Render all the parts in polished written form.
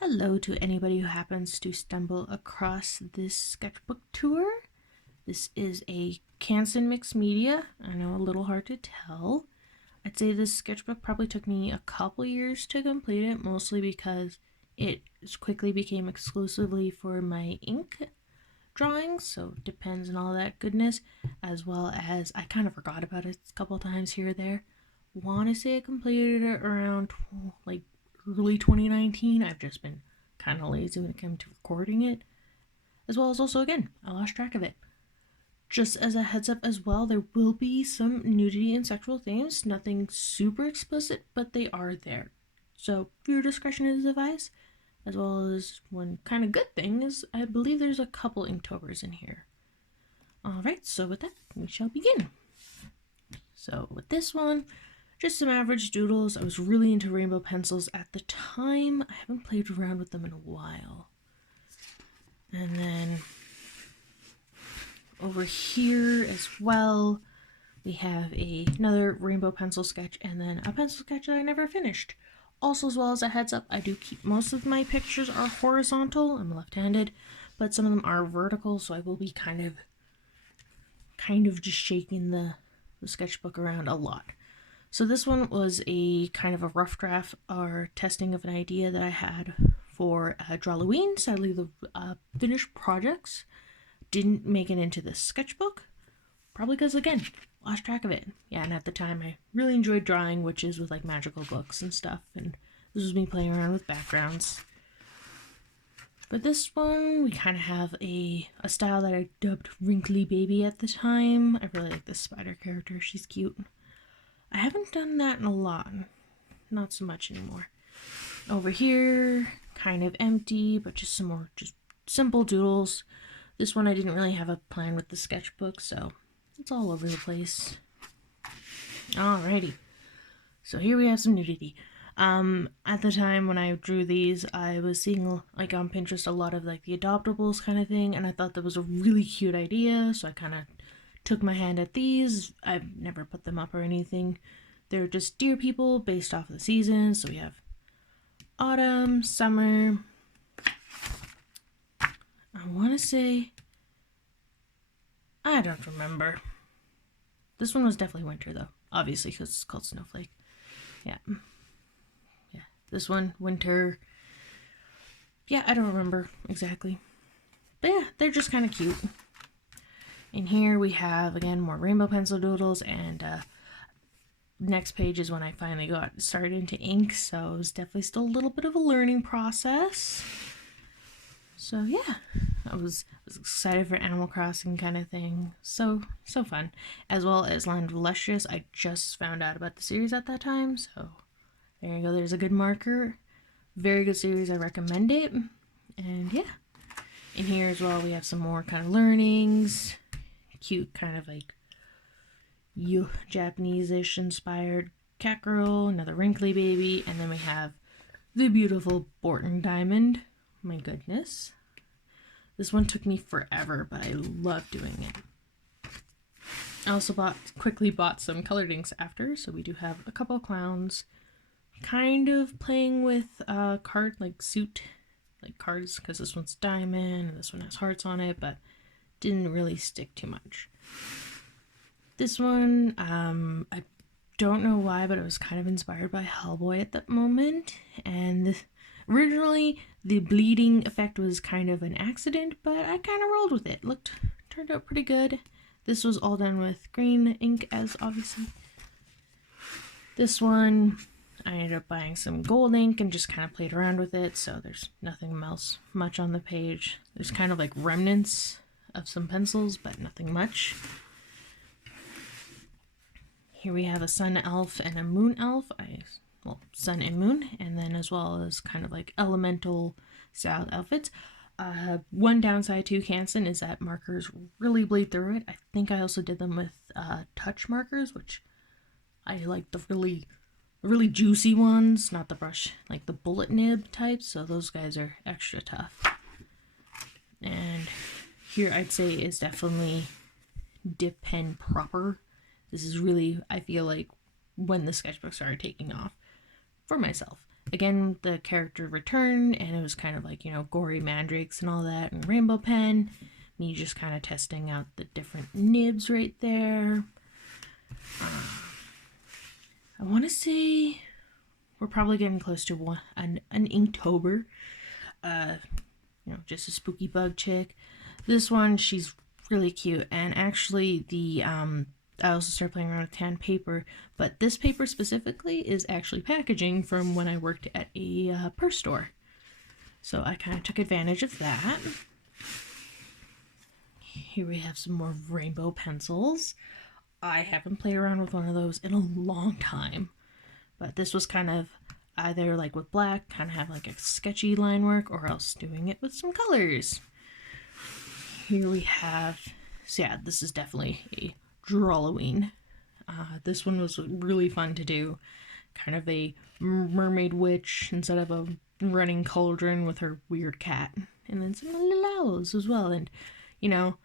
Hello to anybody who happens to stumble across this sketchbook tour. This is a Canson mixed media. I know, a little hard to tell. I'd say this sketchbook probably took me a couple years to complete it, mostly because it quickly became exclusively for my ink drawings, so it depends on all that goodness, as well as I kind of forgot about it a couple times here or there. Want to say I completed it around early 2019. I've just been kind of lazy when it came to recording it, as well as also, again, I lost track of it. Just as a heads up as well, there will be some nudity and sexual themes, nothing super explicit, but they are there. So viewer discretion is advised, as well as one kind of good thing is I believe there's a couple Inktober's in here. Alright, so with that, we shall begin. So with this one, just some average doodles. I was really into rainbow pencils at the time. I haven't played around with them in a while. And then over here as well, we have another rainbow pencil sketch and then a pencil sketch that I never finished. Also, as well as a heads up, I do keep most of my pictures are horizontal. I'm left-handed, but some of them are vertical, so I will be kind of just shaking the sketchbook around a lot. So this one was a kind of a rough draft or testing of an idea that I had for Drawloween. Sadly, the finished projects didn't make it into this sketchbook, probably because, again, lost track of it. Yeah, and at the time I really enjoyed drawing witches with like magical books and stuff, and this was me playing around with backgrounds. But this one, we kind of have a style that I dubbed Wrinkly Baby at the time. I really like this spider character, she's cute. I haven't done that in a lot, not so much anymore. Over here, kind of empty, but just some more just simple doodles. This one I didn't really have a plan with the sketchbook, so it's all over the place. Alrighty, so here we have some nudity. At the time when I drew these, I was seeing like on Pinterest a lot of like the adoptables kind of thing, and I thought that was a really cute idea, so I kind of took my hand at these. I've never put them up or anything. They're just deer people based off of the seasons. So we have autumn, summer. I want to say, I don't remember. This one was definitely winter though, obviously, because it's called Snowflake. Yeah. This one, winter. Yeah, I don't remember exactly. But yeah, they're just kind of cute. In here we have, again, more rainbow pencil doodles, and next page is when I finally got started into ink, so it was definitely still a little bit of a learning process. So yeah, I was excited for Animal Crossing kind of thing. So fun. As well as Land of Illustrious. I just found out about the series at that time, so there you go, there's a good marker. Very good series, I recommend it. And yeah, in here as well we have some more kind of learnings. Cute kind of like Japanese-ish inspired cat girl, another wrinkly baby, and then we have the beautiful Borton diamond. My goodness, this one took me forever, but I love doing it. I also quickly bought some colored inks after, so we do have a couple of clowns, kind of playing with suit cards, because this one's diamond and this one has hearts on it, but didn't really stick too much. This one, I don't know why, but it was kind of inspired by Hellboy at that moment, and originally the bleeding effect was kind of an accident, but I kind of rolled with it. Turned out pretty good. This was all done with green ink, as obviously. This one, I ended up buying some gold ink and just kind of played around with it, so there's nothing else much on the page. There's kind of like remnants of some pencils, but nothing much. Here we have a sun elf and a moon elf. Sun and moon, and then as well as kind of like elemental style outfits. One downside to Canson is that markers really bleed through it. I think I also did them with touch markers, which I like the really juicy ones, not the brush, like the bullet nib types, so those guys are extra tough. And here I'd say is definitely dip pen proper. This is really, I feel like, when the sketchbook started taking off for myself. again, the character returned, and it was kind of like, you know, gory mandrakes and all that, and rainbow pen. Me just kind of testing out the different nibs right there. I want to say we're probably getting close to an Inktober. You know, just a spooky bug chick. This one, she's really cute, and actually I also started playing around with tan paper, but this paper specifically is actually packaging from when I worked at a purse store. So I kind of took advantage of that. Here we have some more rainbow pencils. I haven't played around with one of those in a long time, but this was kind of either like with black, kind of have like a sketchy line work, or else doing it with some colors. Here we have, so yeah, this is definitely a Drawloween. This one was really fun to do. Kind of a mermaid witch instead of a running cauldron with her weird cat. And then some little owls as well. And, you know,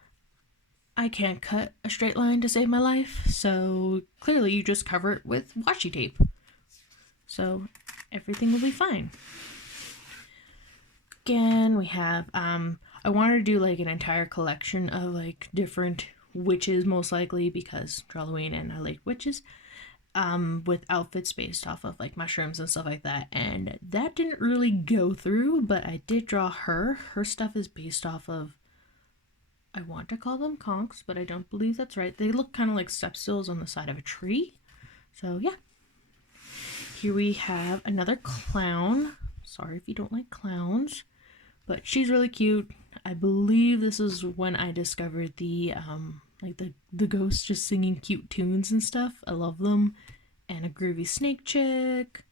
I can't cut a straight line to save my life, so clearly you just cover it with washi tape. So everything will be fine. Again, we have, I wanted to do like an entire collection of like different witches, most likely, because Halloween and I like witches, with outfits based off of like mushrooms and stuff like that, and that didn't really go through, but I did draw her. Her stuff is based off of, I want to call them conchs, but I don't believe that's right. They look kind of like step stools on the side of a tree. So yeah. Here we have another clown. Sorry if you don't like clowns, but she's really cute. I believe this is when I discovered the like the ghosts just singing cute tunes and stuff. I love them. And a groovy snake chick,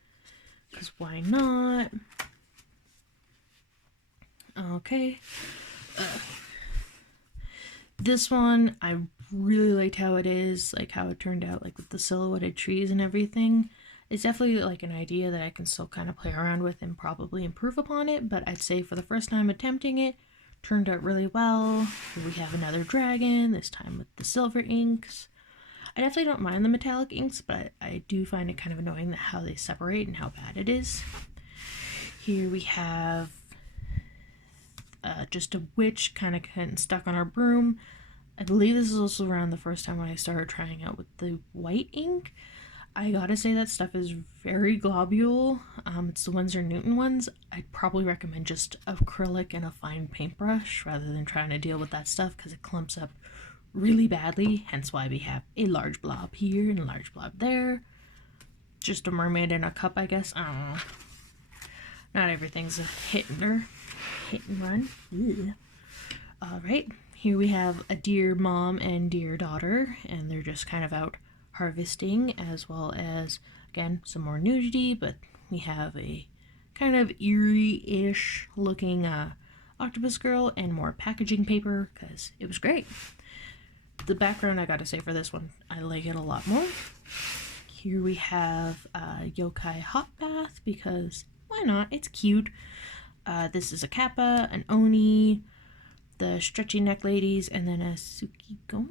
because why not? Okay. This one, I really liked how it is, like how it turned out, like with the silhouetted trees and everything. It's definitely like an idea that I can still kind of play around with and probably improve upon it, but I'd say for the first time attempting it, turned out really well. Here we have another dragon, this time with the silver inks. I definitely don't mind the metallic inks, but I do find it kind of annoying how they separate and how bad it is. Here we have just a witch kind of getting stuck on our broom. I believe this is also around the first time when I started trying out with the white ink. I gotta say that stuff is very globule. It's the Winsor Newton ones. I'd probably recommend just acrylic and a fine paintbrush rather than trying to deal with that stuff, because it clumps up really badly, hence why we have a large blob here and a large blob there. Just a mermaid in a cup, I guess. I don't know. Not everything's a hit and run. Yeah. Alright, here we have a dear mom and dear daughter, and they're just kind of out harvesting, as well as, again, some more nudity, but we have a kind of eerie-ish looking octopus girl and more packaging paper, because it was great. The background, I gotta say, for this one, I like it a lot more. Here we have a yokai hot bath, because why not? It's cute. This is a kappa, an oni, the stretchy neck ladies, and then a tsukigumi,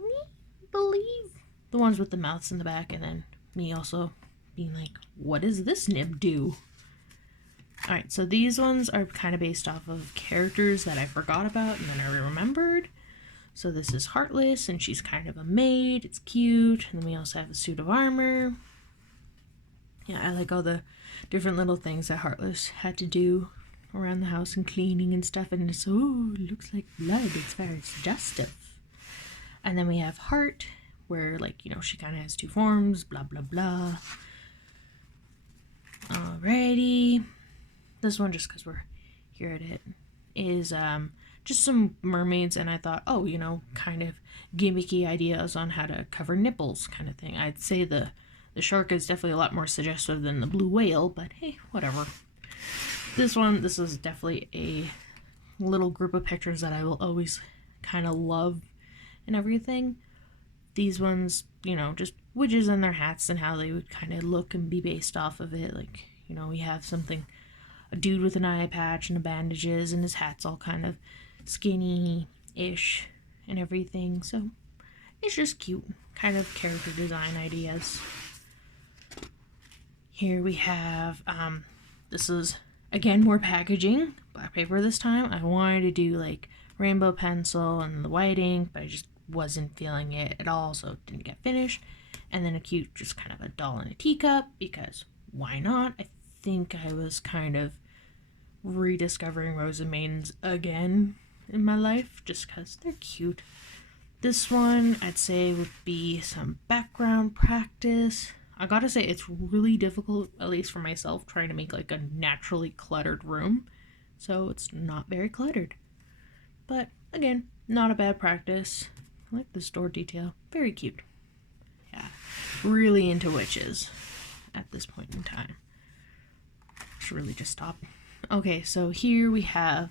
I believe. The ones with the mouths in the back, and then me also being like, what does this nib do? Alright, so these ones are kind of based off of characters that I forgot about and then I remembered. So this is Heartless, and she's kind of a maid. It's cute. And then we also have a suit of armor. Yeah, I like all the different little things that Heartless had to do around the house and cleaning and stuff. And it's, oh, it looks like blood. It's very suggestive. And then we have Heart, where, like, you know, she kind of has two forms, blah, blah, blah. Alrighty. This one, just because we're here at it, is just some mermaids, and I thought, oh, you know, kind of gimmicky ideas on how to cover nipples kind of thing. I'd say the shark is definitely a lot more suggestive than the blue whale, but hey, whatever. This is definitely a little group of pictures that I will always kind of love and everything. These ones, you know, just witches and their hats and how they would kind of look and be based off of it. Like, you know, we have a dude with an eye patch and the bandages, and his hat's all kind of skinny-ish and everything. So it's just cute, kind of character design ideas. Here we have this is, again, more packaging. Black paper this time. I wanted to do like rainbow pencil and the white ink, but I just wasn't feeling it at all, so it didn't get finished. And then a cute, just kind of a doll in a teacup, because why not? I think I was kind of rediscovering Rosa Maidens again in my life, just because they're cute. This one, I'd say, would be some background practice. I gotta say, it's really difficult, at least for myself, trying to make like a naturally cluttered room. So it's not very cluttered. But again, not a bad practice. I like this door detail. Very cute. Yeah, really into witches at this point in time. Should really just stop. Okay, so here we have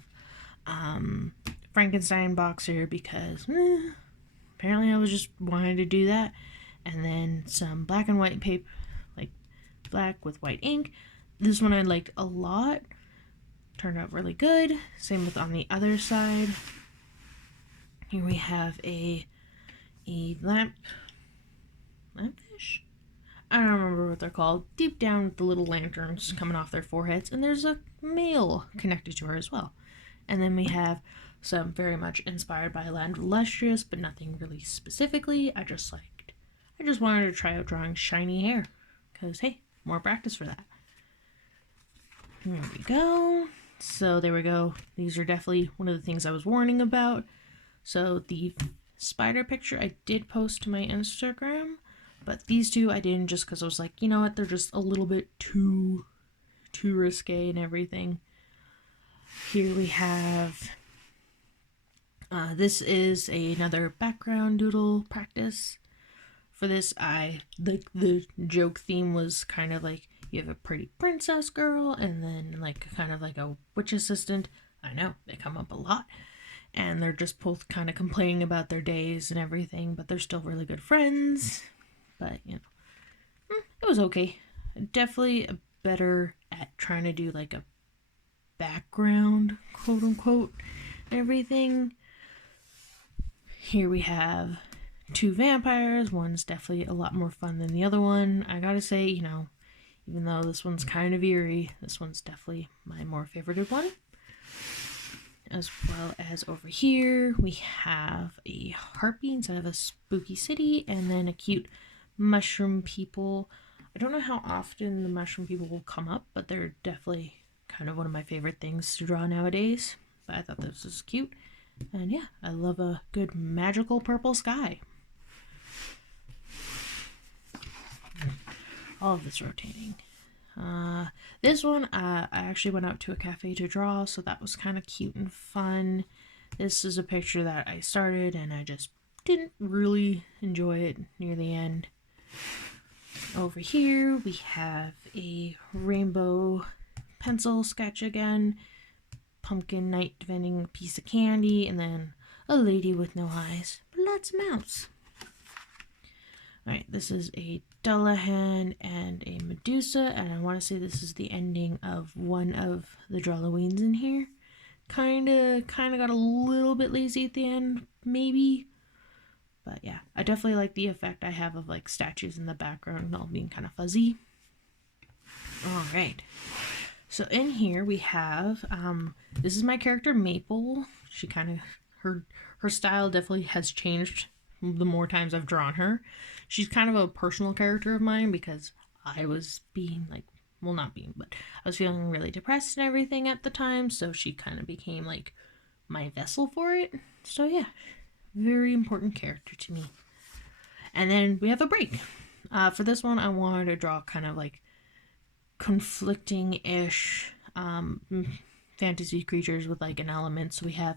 Frankenstein boxer, because apparently I was just wanting to do that. And then some black and white paper, like black with white ink. This one I liked a lot. Turned out really good. Same with on the other side. Here we have a lampfish. I don't remember what they're called. Deep down with the little lanterns coming off their foreheads, and there's a male connected to her as well. And then we have some very much inspired by Land Illustrious, but nothing really specifically. I just wanted to try out drawing shiny hair, because hey, more practice for that. There we go. So there we go. These are definitely one of the things I was warning about. So the spider picture I did post to my Instagram, but these two I didn't, just because I was like, you know what, they're just a little bit too risque and everything. Here we have, this is another background doodle practice. For this, the joke theme was kind of like, you have a pretty princess girl, and then like kind of like a witch assistant. I know, they come up a lot. And they're just both kind of complaining about their days and everything, but they're still really good friends. But, you know, it was okay. Definitely better at trying to do like a background, quote unquote, and everything. Here we have two vampires. One's definitely a lot more fun than the other one. I gotta say, you know, even though this one's kind of eerie, this one's definitely my more favorited one. As well as over here, we have a harpy instead of a spooky city, and then a cute mushroom people. I don't know how often the mushroom people will come up, but they're definitely kind of one of my favorite things to draw nowadays. But I thought this was cute. And yeah, I love a good magical purple sky. All of this rotating. This one, I actually went out to a cafe to draw, so that was kind of cute and fun. This is a picture that I started and I just didn't really enjoy it near the end. Over here, we have a rainbow pencil sketch again, pumpkin night vending piece of candy, and then a lady with no eyes, but lots of mouths. Alright, this is a Dullahan and a Medusa, and I want to say this is the ending of one of the Drawloweens in here. Kinda got a little bit lazy at the end, maybe. But yeah, I definitely like the effect I have of like statues in the background all being kind of fuzzy. Alright, so in here we have, this is my character Maple. She kind of, her style definitely has changed the more times I've drawn her. She's kind of a personal character of mine, because I was being like, well, not being, but I was feeling really depressed and everything at the time, so she kind of became like my vessel for it. So yeah, very important character to me. And then we have a break. For this one, I wanted to draw kind of like conflicting-ish fantasy creatures with like an element. So we have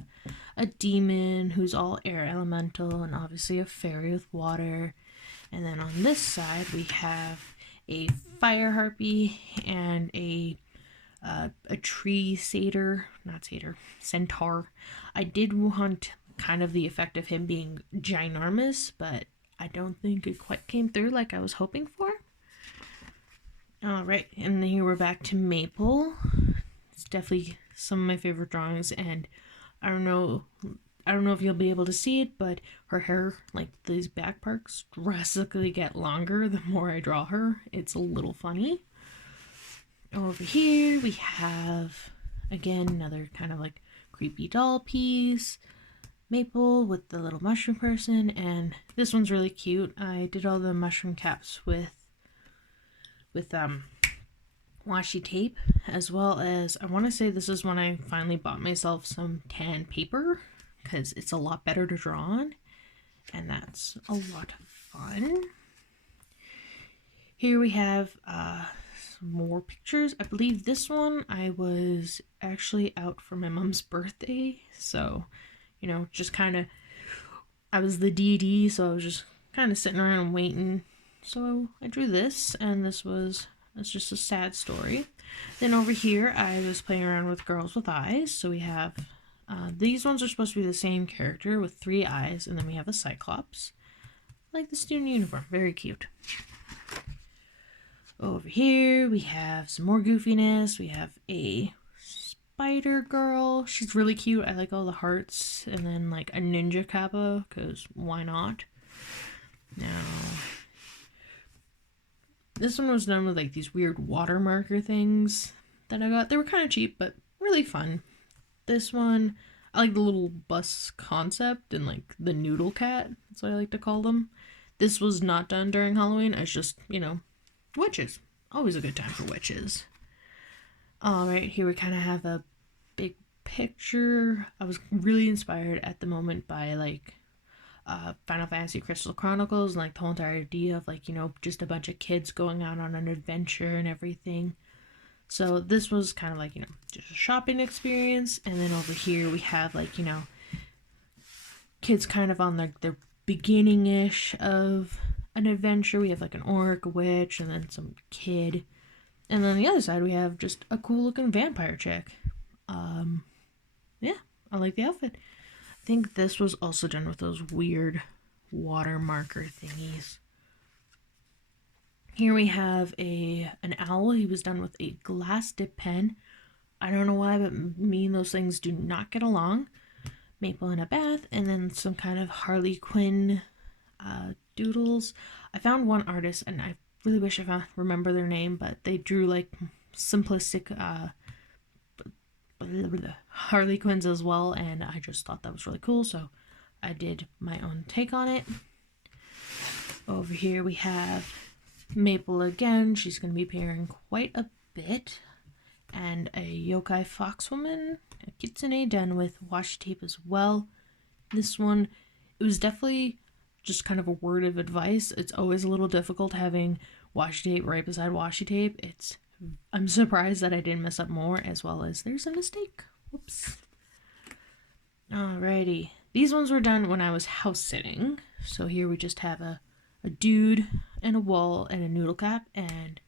a demon who's all air elemental, and obviously a fairy with water. And then on this side we have a fire harpy and a tree centaur. I did want kind of the effect of him being ginormous, but I don't think it quite came through like I was hoping for. Alright, and then here we're back to Maple. It's definitely some of my favorite drawings, and I don't know if you'll be able to see it, but her hair, like these back parts, drastically get longer the more I draw her. It's a little funny. Over here we have, again, another kind of like creepy doll piece. Maple with the little mushroom person, and this one's really cute. I did all the mushroom caps with washi tape, as well as, I want to say this is when I finally bought myself some tan paper, because it's a lot better to draw on, and that's a lot of fun. Here we have some more pictures. I believe this one I was actually out for my mom's birthday, so, you know, just kind of, I was the deity, so I was just kind of sitting around and waiting. So I drew this, and it's just a sad story. Then over here, I was playing around with girls with eyes. So we have, these ones are supposed to be the same character with 3 eyes, and then we have a cyclops. Like the student uniform, very cute. Over here, we have some more goofiness. We have a spider girl. She's really cute. I like all the hearts, and then like a ninja kappa, because why not? Now, this one was done with like these weird water marker things that I got. They were kind of cheap, but really fun. This one, I like the little bus concept and like the noodle cat. That's what I like to call them. This was not done during Halloween. It's just, you know, witches. Always a good time for witches. Alright, here we kind of have a big picture. I was really inspired at the moment by like Final Fantasy Crystal Chronicles, and like the whole entire idea of like, you know, just a bunch of kids going out on an adventure and everything. So this was kind of like, you know, just a shopping experience. And then over here we have like, you know, kids kind of on their beginning-ish of an adventure. We have like an orc, a witch, and then some kid. And then on the other side we have just a cool looking vampire chick. Yeah, I like the outfit. I think this was also done with those weird water marker thingies. Here we have an owl. He was done with a glass dip pen. I don't know why, but me and those things do not get along. Maple in a bath, and then some kind of Harley Quinn doodles. I found one artist, and I really wish I remember their name, but they drew like simplistic Harley Quinns as well, and I just thought that was really cool, so I did my own take on it. Over here we have Maple again. She's going to be appearing quite a bit, and a yokai foxwoman, a kitsune done with washi tape as well. This one, it was definitely just kind of a word of advice. It's always a little difficult having washi tape right beside washi tape. I'm surprised that I didn't mess up more, as well as there's a mistake. Whoops. Alrighty. These ones were done when I was house sitting. So here we just have a dude and a wall and a noodle cap and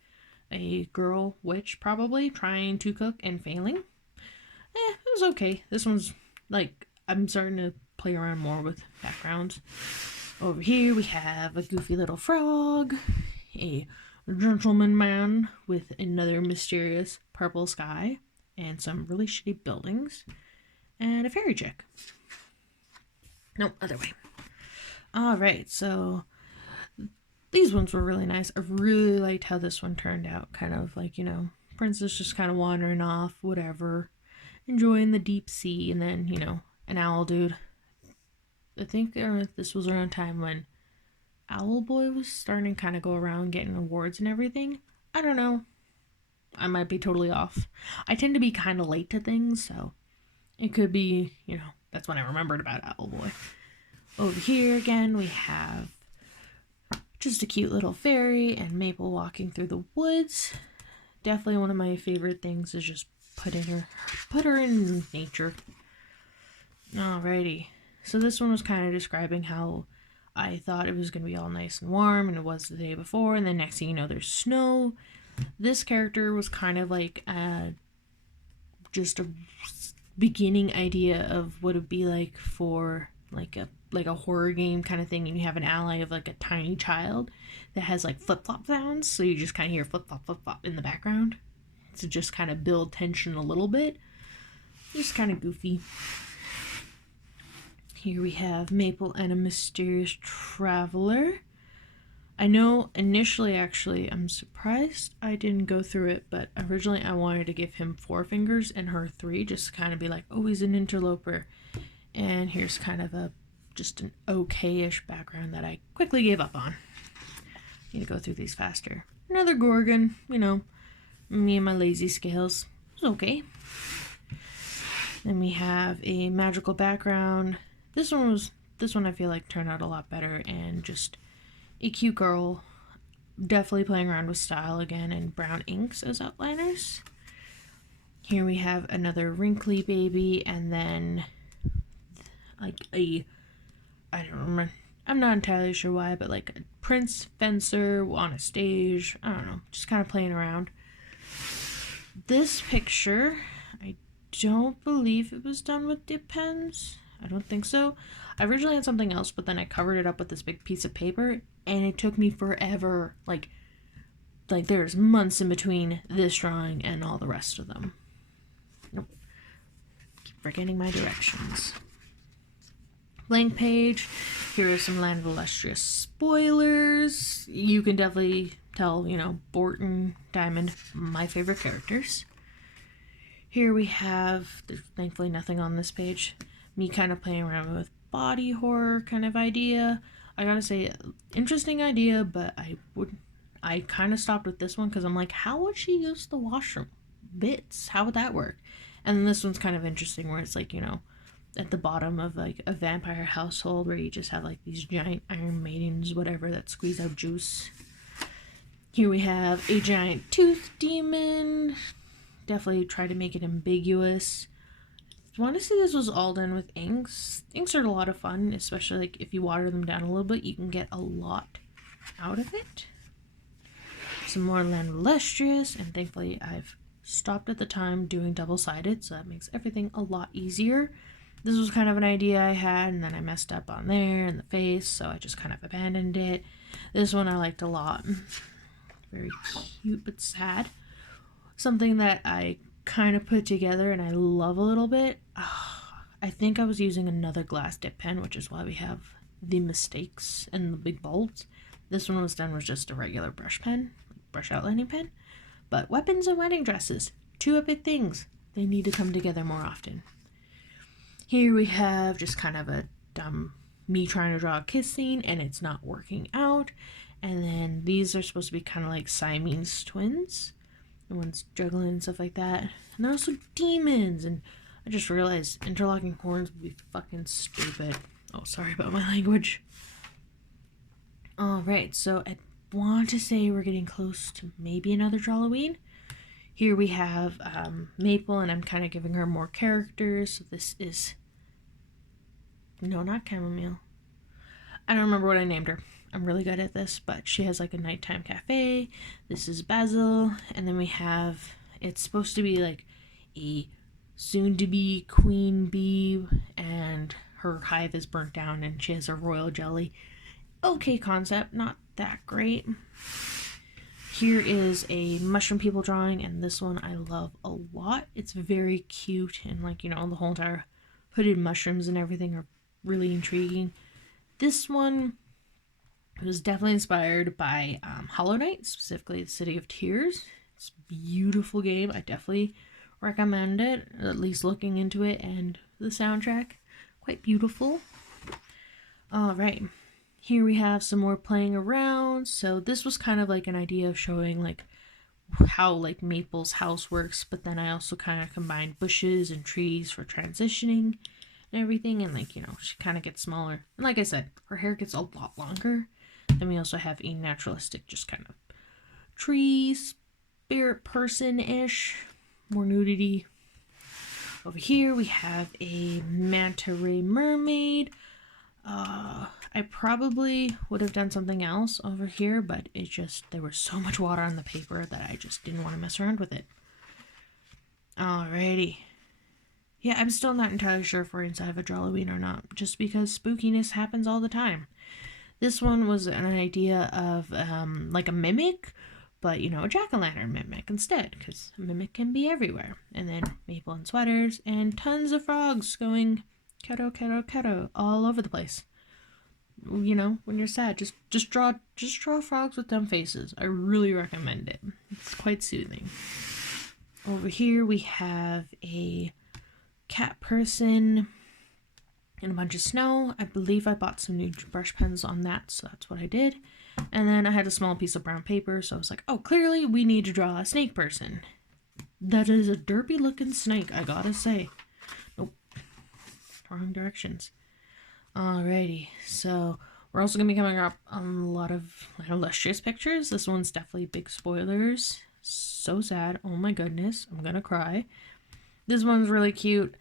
a girl witch probably trying to cook and failing. It was okay. This one's like, I'm starting to play around more with backgrounds. Over here we have a goofy little frog, a gentleman man with another mysterious purple sky, and some really shitty buildings, and a fairy chick. No, other way. Alright, so these ones were really nice. I really liked how this one turned out. Kind of like, you know, princess just kind of wandering off, whatever, enjoying the deep sea, and then, you know, an owl dude. I think this was around time when Owl Boy was starting to kind of go around getting awards and everything. I don't know. I might be totally off. I tend to be kind of late to things, so it could be, you know, that's when I remembered about Owl Boy. Over here again, we have just a cute little fairy and Maple walking through the woods. Definitely one of my favorite things is just put her in nature. Alrighty. So this one was kind of describing how I thought it was going to be all nice and warm, and it was the day before, and then next thing you know, there's snow. This character was kind of like just a beginning idea of what it would be like for like a horror game kind of thing, and you have an ally of like a tiny child that has like flip-flop sounds, so you just kind of hear flip-flop, flip-flop in the background to just kind of build tension a little bit. Just kind of goofy. Here we have Maple and a mysterious traveler. I know initially, actually, I'm surprised I didn't go through it, but originally I wanted to give him 4 fingers and her 3, just to kind of be like, oh, he's an interloper. And here's kind of just an okay-ish background that I quickly gave up on. Need to go through these faster. Another Gorgon, you know, me and my lazy scales. It's okay. Then we have a magical background. This one I feel like turned out a lot better, and just a cute girl, definitely playing around with style again, and brown inks as outliners. Here we have another wrinkly baby, and then like I don't remember, I'm not entirely sure why, but like a prince fencer on a stage. I don't know, just kind of playing around. This picture, I don't believe it was done with dip pens. I don't think so. I originally had something else, but then I covered it up with this big piece of paper, and it took me forever. Like there's months in between this drawing and all the rest of them. Nope. Keep forgetting my directions. Blank page. Here are some Land of Illustrious spoilers. You can definitely tell, you know, Borton, Diamond, my favorite characters. Here we have, there's thankfully nothing on this page, me kind of playing around with body horror kind of idea. I gotta say, interesting idea, but I kind of stopped with this one because I'm like, how would she use the washroom bits? How would that work? And then this one's kind of interesting where it's like, you know, at the bottom of like a vampire household where you just have like these giant iron maidens, whatever, that squeeze out juice. Here we have a giant tooth demon. Definitely try to make it ambiguous. I want to say this was all done with inks. Inks are a lot of fun, especially like if you water them down a little bit, you can get a lot out of it. Some more Land Illustrious, and thankfully I've stopped at the time doing double-sided, so that makes everything a lot easier. This was kind of an idea I had, and then I messed up on there and the face, so I just kind of abandoned it. This one I liked a lot. Very cute but sad. Something that I kind of put together and I love a little bit. I think I was using another glass dip pen, which is why we have the mistakes and the big bulbs. This one was done with just a regular brush pen, brush outlining pen. But weapons and wedding dresses, 2 epic things. They need to come together more often. Here we have just kind of a dumb me trying to draw a kiss scene and it's not working out. And then these are supposed to be kind of like Siamese twins. The one's juggling and stuff like that. And they're also demons. And I just realized interlocking horns would be fucking stupid. Oh, sorry about my language. Alright, so I want to say we're getting close to maybe another Halloween. Here we have Maple, and I'm kind of giving her more characters. So this is... No, not Chamomile. I don't remember what I named her. I'm really good at this, but she has like a nighttime cafe. This is Basil, and then we have, it's supposed to be like a soon-to-be queen bee, and her hive is burnt down, and she has a royal jelly. Okay concept, not that great. Here is a mushroom people drawing, and this one I love a lot. It's very cute, and like, you know, the whole entire hooded mushrooms and everything are really intriguing. This one was definitely inspired by Hollow Knight, specifically the City of Tears. It's a beautiful game. I definitely recommend it, at least looking into it, and the soundtrack, quite beautiful. Alright, here we have some more playing around. So this was kind of like an idea of showing like how like Maple's house works, but then I also kind of combined bushes and trees for transitioning and everything, and like, you know, she kind of gets smaller, and like I said, her hair gets a lot longer. Then we also have a naturalistic, just kind of tree spirit person-ish, more nudity. Over here we have a manta ray mermaid. I probably would have done something else over here, but it just, there was so much water on the paper that I just didn't want to mess around with it. Alrighty. Yeah, I'm still not entirely sure if we're inside of a Halloween or not, just because spookiness happens all the time. This one was an idea of like a mimic, but, you know, a jack-o'-lantern mimic instead, because a mimic can be everywhere. And then Maple in sweaters, and tons of frogs going ketto, ketto, ketto all over the place. you know, when you're sad, just draw frogs with dumb faces. I really recommend it. It's quite soothing. Over here we have a cat person and a bunch of snow. I believe I bought some new brush pens on that, so that's what I did. And then I had a small piece of brown paper, so I was like, oh, clearly we need to draw a snake person. That is a derpy looking snake, I gotta say. Nope. Wrong directions. Alrighty, so we're also going to be coming up on a lot of Illustrious pictures. This one's definitely big spoilers. So sad. Oh my goodness, I'm going to cry. This one's really cute.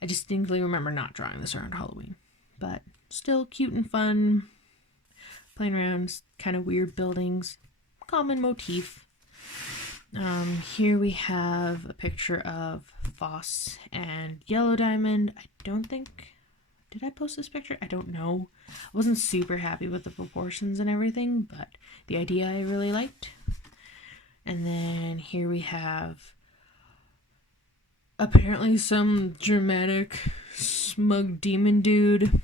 I distinctly remember not drawing this around Halloween. But still cute and fun. Playing around kind of weird buildings. Common motif. Here we have a picture of Foss and Yellow Diamond. I don't think... Did I post this picture? I don't know. I wasn't super happy with the proportions and everything, but the idea I really liked. And then here we have apparently some dramatic, smug demon dude.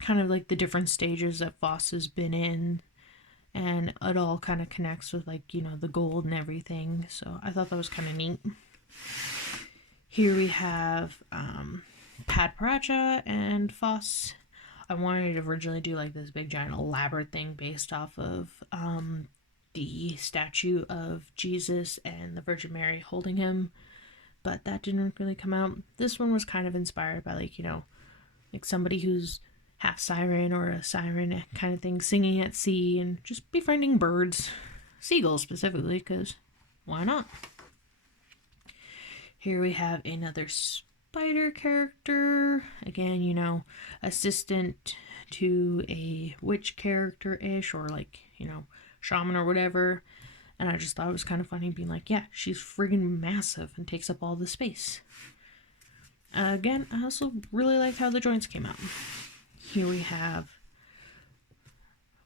Kind of like the different stages that Foss has been in. And it all kind of connects with, like, you know, the gold and everything. So I thought that was kind of neat. Here we have Pad Paracha and Foss. I wanted to originally do like this big giant elaborate thing based off of the statue of Jesus and the Virgin Mary holding him, but that didn't really come out. This one was kind of inspired by, like, you know, like somebody who's half siren or a siren kind of thing, singing at sea and just befriending birds, seagulls specifically, because why not? Here we have another spider character. Again, you know, assistant to a witch character-ish, or like, you know, shaman or whatever. And I just thought it was kind of funny being like, yeah, she's friggin' massive and takes up all the space. Again, I also really like how the joints came out. Here we have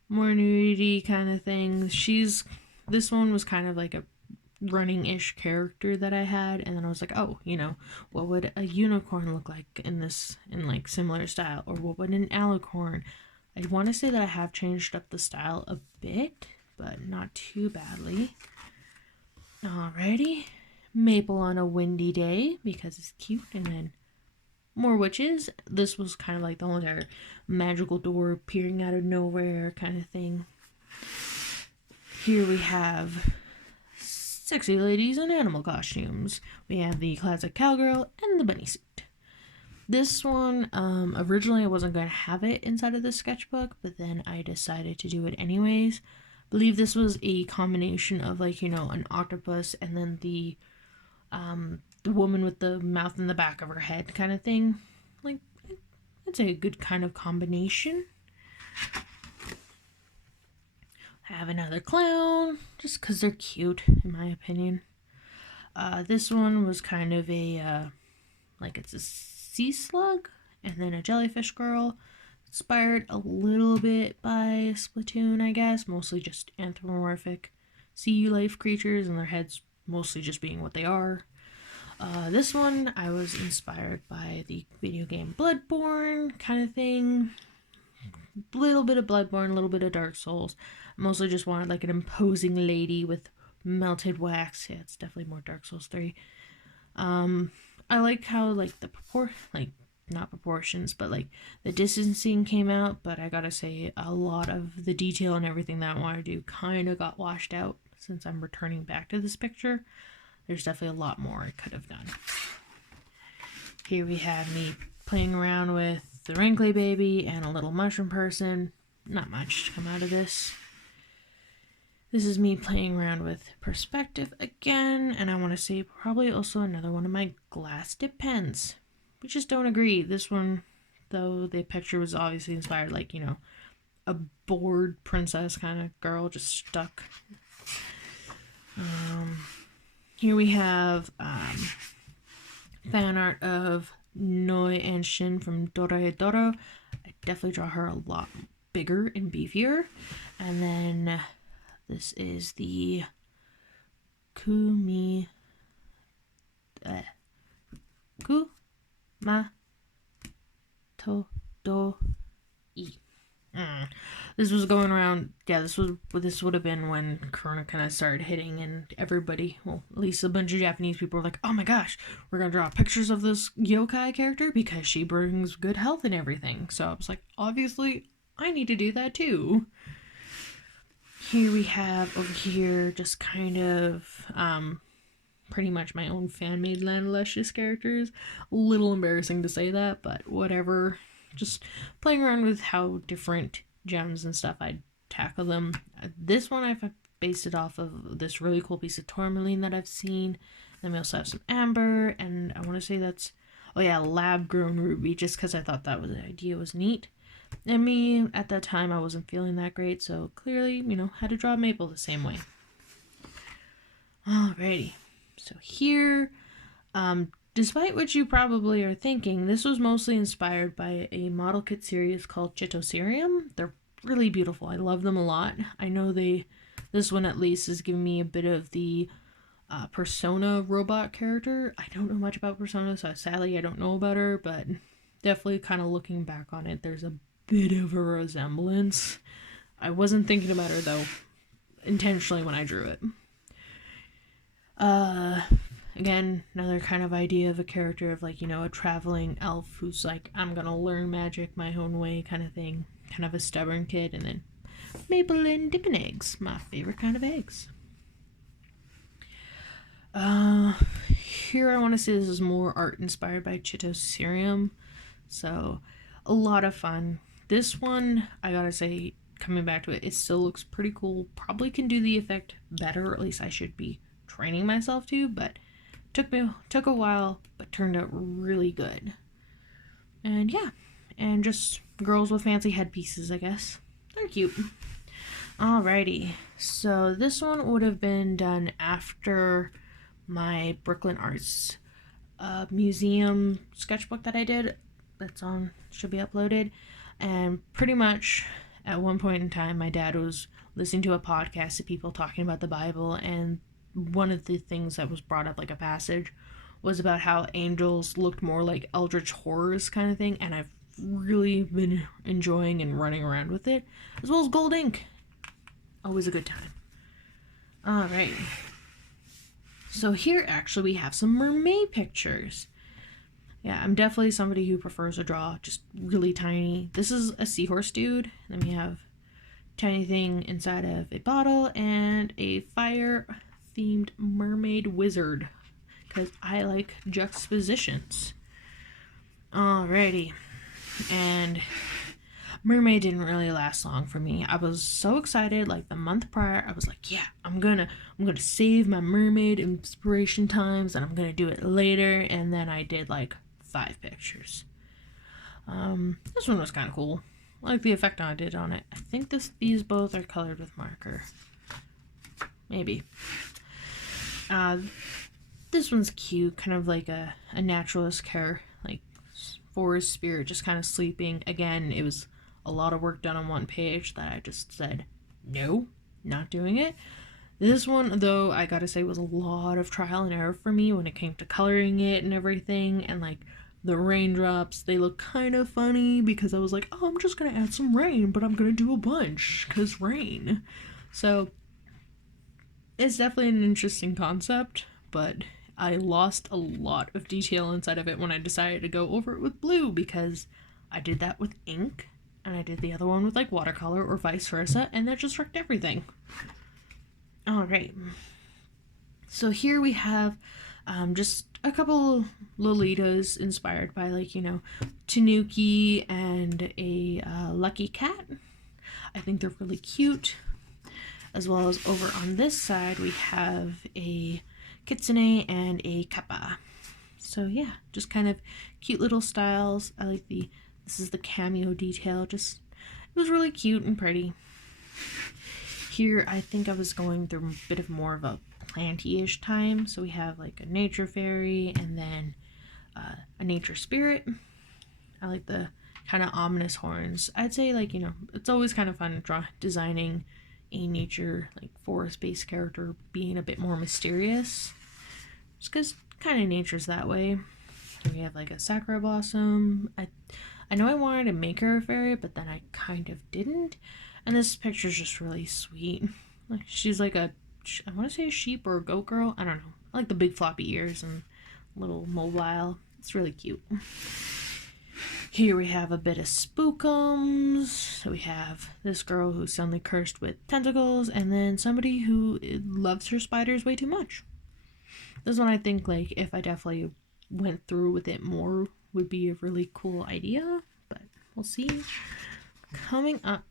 more nudity kind of things. This one was kind of like a running-ish character that I had, and then I was like, oh, you know, what would a unicorn look like in like similar style, or what would an alicorn? I want to say that I have changed up the style a bit, but not too badly. Alrighty, Maple on a windy day because it's cute, and then more witches. This was kind of like the whole entire magical door appearing out of nowhere kind of thing. Here we have sexy ladies in animal costumes. We have the classic cowgirl and the bunny suit. This one, originally I wasn't going to have it inside of the sketchbook, but then I decided to do it anyways. I believe this was a combination of, like, you know, an octopus and then the woman with the mouth in the back of her head kind of thing. Like, I'd say a good kind of combination. I have another clown, just because they're cute, in my opinion. This one was kind of a, like, it's a sea slug, and then a jellyfish girl. Inspired a little bit by Splatoon, I guess. Mostly just anthropomorphic sea life creatures, and their heads mostly just being what they are. This one, I was inspired by the video game Bloodborne kind of thing. Little bit of Bloodborne, a little bit of Dark Souls. I mostly just wanted like an imposing lady with melted wax. Yeah, it's definitely more Dark Souls 3. I like how like not proportions, but like the distancing came out, but I gotta say a lot of the detail and everything that I want to do kind of got washed out since I'm returning back to this picture. There's definitely a lot more I could have done. Here we have me playing around with the wrinkly baby and a little mushroom person. Not much to come out of this. This is me playing around with perspective again, and I want to say probably also another one of my glass dip pens. We just don't agree. This one, though, the picture was obviously inspired, like, you know, a bored princess kind of girl just stuck. Here we have fan art of Noi and Shin from Dorohedoro. I definitely draw her a lot bigger and beefier. And then this is the Kuma to do I. this was going around. Yeah, this would have been when Corona kind of started hitting, and everybody, well, at least a bunch of Japanese people were like, "Oh my gosh, we're gonna draw pictures of this yokai character because she brings good health and everything." So I was like, obviously, I need to do that too. Here we have over here just kind of pretty much my own fan-made Illustrious characters. A little embarrassing to say that, but whatever. Just playing around with how different gems and stuff I'd tackle them. This one I've based it off of this really cool piece of tourmaline that I've seen. Then we also have some amber, and I want to say that's, oh yeah, lab-grown ruby, just because I thought that was the idea was neat. And me, at that time, I wasn't feeling that great, so clearly, had to draw maple the same way. Alrighty. So here, despite what you probably are thinking, this was mostly inspired by a model kit series called Chitoserium. They're really beautiful. I love them a lot. I know this one at least is giving me a bit of the Persona robot character. I don't know much about Persona, so sadly I don't know about her, but definitely kind of looking back on it, there's a bit of a resemblance. I wasn't thinking about her though, intentionally when I drew it. Again, another kind of idea of a character of like, a traveling elf who's like, I'm gonna learn magic my own way kind of thing. Kind of a stubborn kid. And then maple and dipping eggs, my favorite kind of eggs. Here I want to say this is more art inspired by Chitoserium. So, a lot of fun. This one, I gotta say, coming back to it, it still looks pretty cool. Probably can do the effect better, or at least I should be training myself to, but took a while, but turned out really good. And yeah, and just girls with fancy headpieces, I guess. They're cute. Alrighty, so this one would have been done after my Brooklyn Arts Museum sketchbook that I did. That's should be uploaded. And pretty much at one point in time, my dad was listening to a podcast of people talking about the Bible, and one of the things that was brought up, like a passage, was about how angels looked more like eldritch horrors kind of thing, and I've really been enjoying and running around with it, as well as gold ink. Always a good time. Alright. So here, actually, we have some mermaid pictures. Yeah, I'm definitely somebody who prefers to draw just really tiny. This is a seahorse dude. Then we have tiny thing inside of a bottle and a fire-themed mermaid wizard, because I like juxtapositions. Alrighty. And Mermaid didn't really last long for me. I was so excited, like the month prior, I was like, yeah, I'm gonna save my mermaid inspiration times and I'm gonna do it later. And then I did like 5 pictures. This one was kind of cool. I like the effect I did on it. I think these both are colored with marker. Maybe. This one's cute, kind of like a naturalist care, like forest spirit, just kind of sleeping. Again, it was a lot of work done on one page that I just said, no, not doing it. This one, though, I gotta say, was a lot of trial and error for me when it came to coloring it and everything, and like the raindrops, they look kind of funny because I was like, oh, I'm just gonna add some rain, but I'm gonna do a bunch because rain. So it's definitely an interesting concept, but I lost a lot of detail inside of it when I decided to go over it with blue, because I did that with ink and I did the other one with like watercolor or vice versa, and that just wrecked everything. Alright, so here we have just a couple Lolitas inspired by, like, Tanuki and a lucky cat. I think they're really cute. As well as over on this side, we have a kitsune and a kappa. So yeah, just kind of cute little styles. I like this is the cameo detail. It was really cute and pretty. Here, I think I was going through a bit of more of a planty-ish time. So we have like a nature fairy and then a nature spirit. I like the kind of ominous horns. I'd say, like, it's always kind of fun designing a nature, like, forest-based character being a bit more mysterious. Just because kind of nature's that way. We have like a sakura blossom. I know I wanted to make her a fairy, but then I kind of didn't. And this picture's just really sweet. Like, she's like I want to say a sheep or a goat girl. I don't know. I like the big floppy ears and little mobile. It's really cute. Here we have a bit of spookums. So we have this girl who's suddenly cursed with tentacles, and then somebody who loves her spiders way too much. This one I think, like, if I definitely went through with it more, would be a really cool idea, but we'll see. Coming up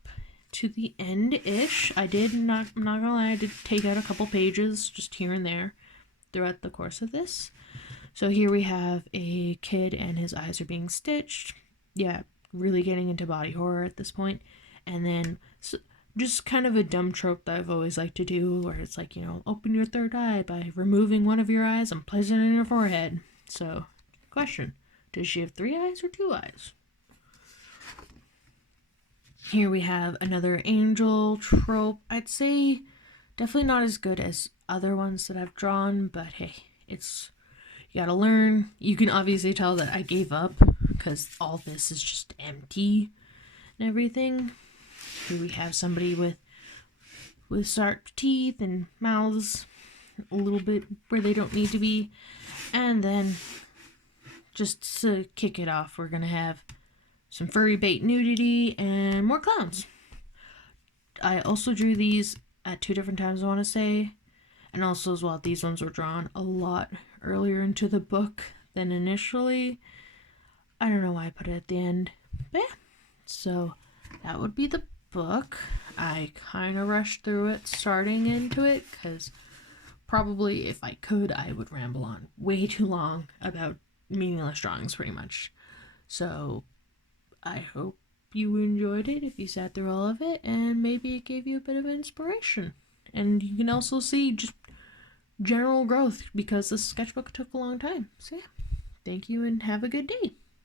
to the end-ish, I'm not gonna lie, I did take out a couple pages just here and there throughout the course of this. So here we have a kid and his eyes are being stitched. Yeah, really getting into body horror at this point. And then just kind of a dumb trope that I've always liked to do, where it's like, open your third eye by removing one of your eyes and placing it in your forehead. So, question, does she have 3 eyes or 2 eyes? Here we have another angel trope. I'd say definitely not as good as other ones that I've drawn, but hey, you gotta learn. You can obviously tell that I gave up because all this is just empty and everything. Here we have somebody with sharp teeth and mouths a little bit where they don't need to be. And then, just to kick it off, we're gonna have some furry bait nudity and more clowns. I also drew these at 2 different times, I want to say. And also as well, these ones were drawn a lot earlier into the book than initially. I don't know why I put it at the end. But yeah, so that would be the book. I kind of rushed through it starting into it because probably if I could, I would ramble on way too long about meaningless drawings pretty much. So I hope you enjoyed it if you sat through all of it, and maybe it gave you a bit of inspiration. And you can also see just general growth because this sketchbook took a long time. So yeah, thank you and have a good day.